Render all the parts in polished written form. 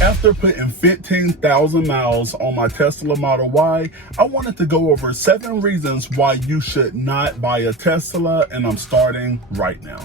After putting 15,000 miles on my Tesla Model Y, I wanted to go over 7 reasons why you should not buy a Tesla, and I'm starting right now.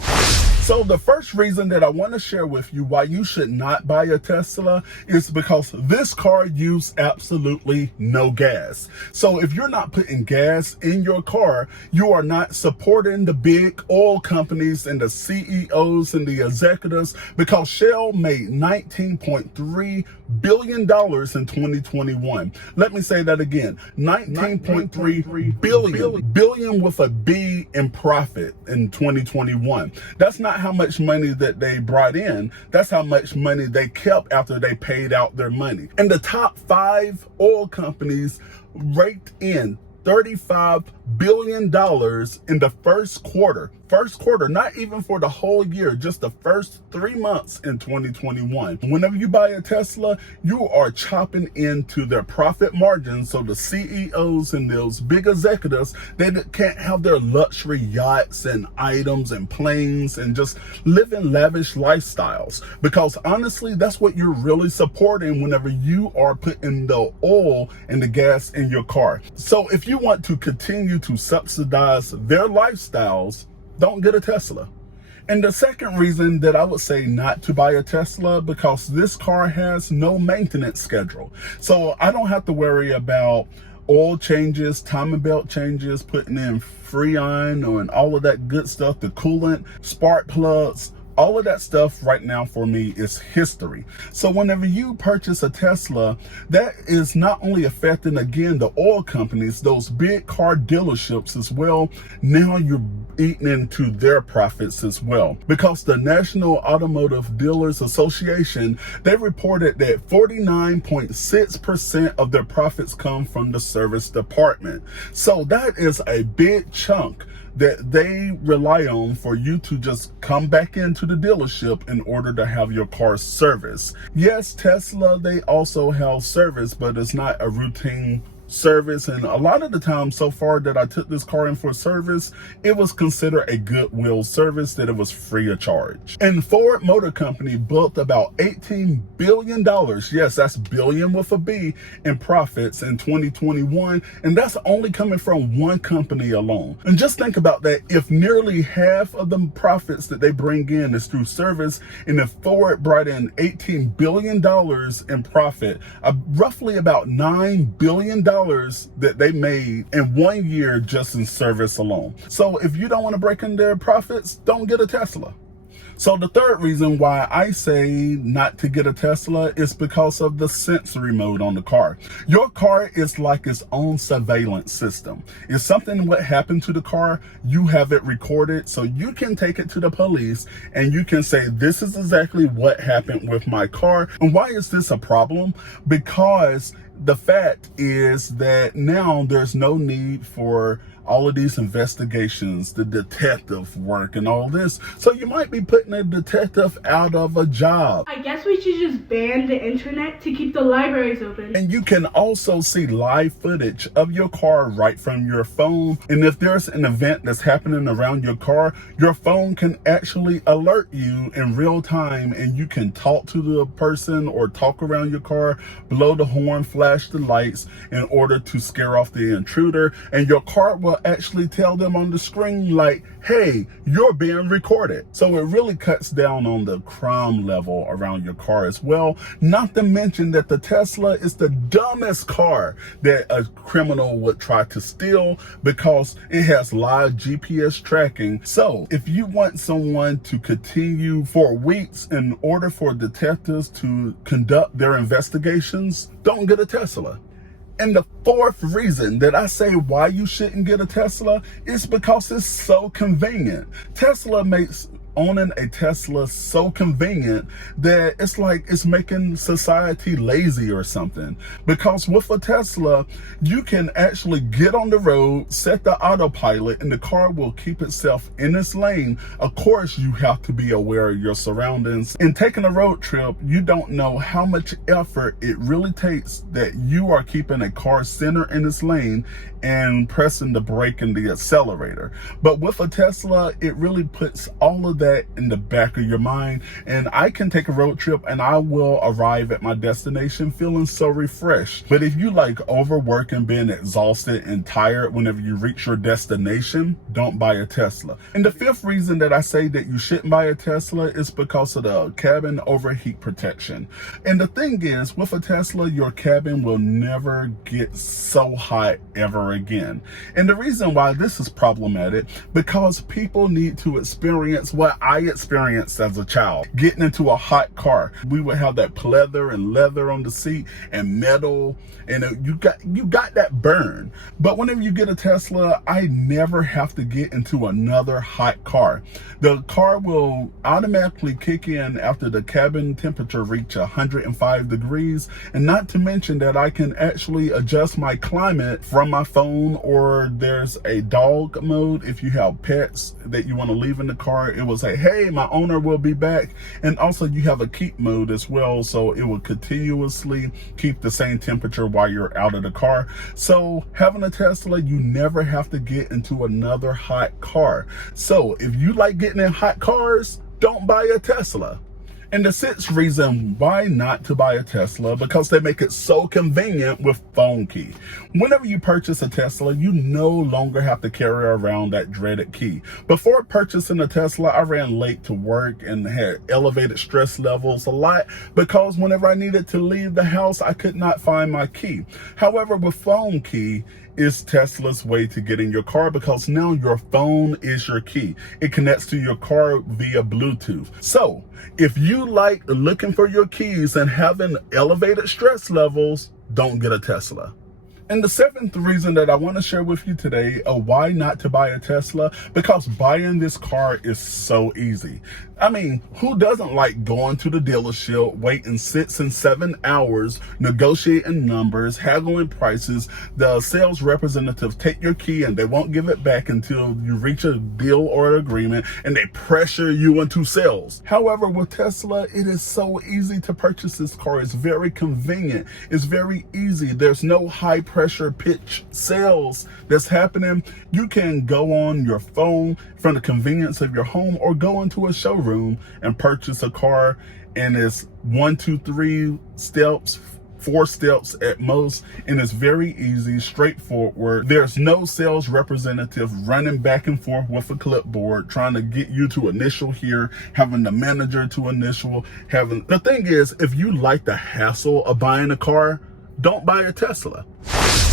So the first reason that I want to share with you why you should not buy a Tesla is because this car uses absolutely no gas. So if you're not putting gas in your car, you are not supporting the big oil companies and the CEOs and the executives, because Shell made $19.3 billion in 2021. Let me say that again, 19.3 billion with a B in profit in 2021. That's not how much money that they brought in. That's how much money they kept after they paid out their money. And the top 5 oil companies raked in $35 billion in the first quarter, not even for the whole year, just the first 3 months in 2021. Whenever you buy a Tesla, you are chopping into their profit margins. So the CEOs and those big executives, they can't have their luxury yachts and items and planes and just live in lavish lifestyles, because honestly, that's what you're really supporting whenever you are putting the oil and the gas in your car. So if you want to continue to subsidize their lifestyles, don't get a Tesla. And the second reason that I would say not to buy a Tesla, because this car has no maintenance schedule. So I don't have to worry about oil changes, timing belt changes, putting in Freon and all of that good stuff, the coolant, spark plugs. All of that stuff right now for me is history. So whenever you purchase a Tesla, that is not only affecting, again, the oil companies, those big car dealerships as well. Now you're eating into their profits as well, because the National Automotive Dealers Association, they reported that 49.6% of their profits come from the service department. So that is a big chunk that they rely on for you to just come back into the dealership in order to have your car serviced. Yes, Tesla, they also have service, but it's not a routine service. And a lot of the time so far that I took this car in for service, it was considered a goodwill service, that it was free of charge. And Ford Motor Company built about $18 billion, yes, that's billion with a B, in profits in 2021. And that's only coming from one company alone. And just think about that. If nearly half of the profits that they bring in is through service, and if Ford brought in $18 billion in profit, roughly about $9 billion that they made in 1 year just in service alone. So if you don't want to break in their profits, don't get a Tesla. So the third reason why I say not to get a Tesla is because of the sensory mode on the car. Your car is like its own surveillance system. If something would happen to the car, you have it recorded, so you can take it to the police and you can say, this is exactly what happened with my car. And why is this a problem? Because the fact is that now there's no need for all of these investigations, the detective work and all this. So you might be putting a detective out of a job. I guess we should just ban the internet to keep the libraries open. And you can also see live footage of your car right from your phone. And if there's an event that's happening around your car, your phone can actually alert you in real time, and you can talk to the person or talk around your car, blow the horn, flash the lights in order to scare off the intruder. And your car will actually tell them on the screen, like, hey, you're being recorded. So it really cuts down on the crime level around your car as well. Not to mention that the Tesla is the dumbest car that a criminal would try to steal, because it has live GPS tracking. So if you want someone to continue for weeks in order for detectives to conduct their investigations, don't get a Tesla. And the fourth reason that I say why you shouldn't get a Tesla is because it's so convenient. Tesla makes owning a Tesla so convenient that it's like it's making society lazy or something. Because with a Tesla, you can actually get on the road, set the autopilot, and the car will keep itself in its lane. Of course, you have to be aware of your surroundings. In taking a road trip, you don't know how much effort it really takes that you are keeping a car center in its lane and pressing the brake and the accelerator. But with a Tesla, it really puts all of that that in the back of your mind, and I can take a road trip and I will arrive at my destination feeling so refreshed. But if you like overworking, being exhausted and tired whenever you reach your destination, don't buy a Tesla. And the fifth reason that I say that you shouldn't buy a Tesla is because of the cabin overheat protection. And the thing is, with a Tesla, your cabin will never get so hot ever again. And the reason why this is problematic, because people need to experience what I experienced as a child, getting into a hot car. We would have that pleather and leather on the seat and metal, and you got that burn. But whenever you get a Tesla, I never have to get into another hot car. The car will automatically kick in after the cabin temperature reach 105 degrees, and not to mention that I can actually adjust my climate from my phone, or there's a dog mode. If you have pets that you want to leave in the car, it will say, hey, my owner will be back. And also you have a keep mode as well, so it will continuously keep the same temperature while you're out of the car. So having a Tesla, you never have to get into another hot car. So if you like getting in hot cars, don't buy a Tesla. And the sixth reason why not to buy a Tesla, because they make it so convenient with phone key. Whenever you purchase a Tesla, you no longer have to carry around that dreaded key. Before purchasing a Tesla, I ran late to work and had elevated stress levels a lot, because whenever I needed to leave the house, I could not find my key. However, with phone key, is Tesla's way to get in your car, because now your phone is your key. It connects to your car via Bluetooth. So if you like looking for your keys and having elevated stress levels, don't get a Tesla. And the seventh reason that I want to share with you today of why not to buy a Tesla, because buying this car is so easy. I mean, who doesn't like going to the dealership, waiting 6 and 7 hours, negotiating numbers, haggling prices? The sales representative take your key and they won't give it back until you reach a deal or agreement, and they pressure you into sales. However, with Tesla, it is so easy to purchase this car. It's very convenient. It's very easy. There's no high pressure pitch sales that's happening. You can go on your phone from the convenience of your home, or go into a showroom and purchase a car, and it's 1, 2, 3 steps, 4 steps at most, and it's very easy, straightforward. There's no sales representative running back and forth with a clipboard trying to get you to initial here, having the manager to initial, having... The thing is, if you like the hassle of buying a car, don't buy a Tesla.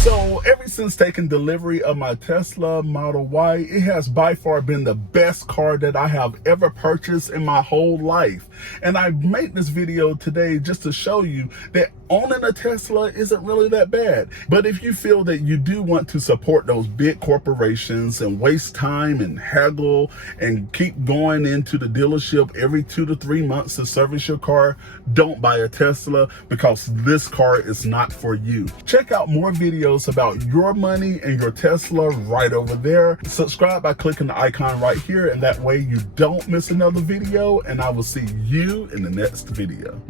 So ever since taking delivery of my Tesla Model Y, it has by far been the best car that I have ever purchased in my whole life. And I made this video today just to show you that owning a Tesla isn't really that bad. But if you feel that you do want to support those big corporations and waste time and haggle and keep going into the dealership every 2 to 3 months to service your car, don't buy a Tesla, because this car is not for you. Check out more videos about your money and your Tesla right over there. Subscribe by clicking the icon right here, and that way you don't miss another video, and I will see you in the next video.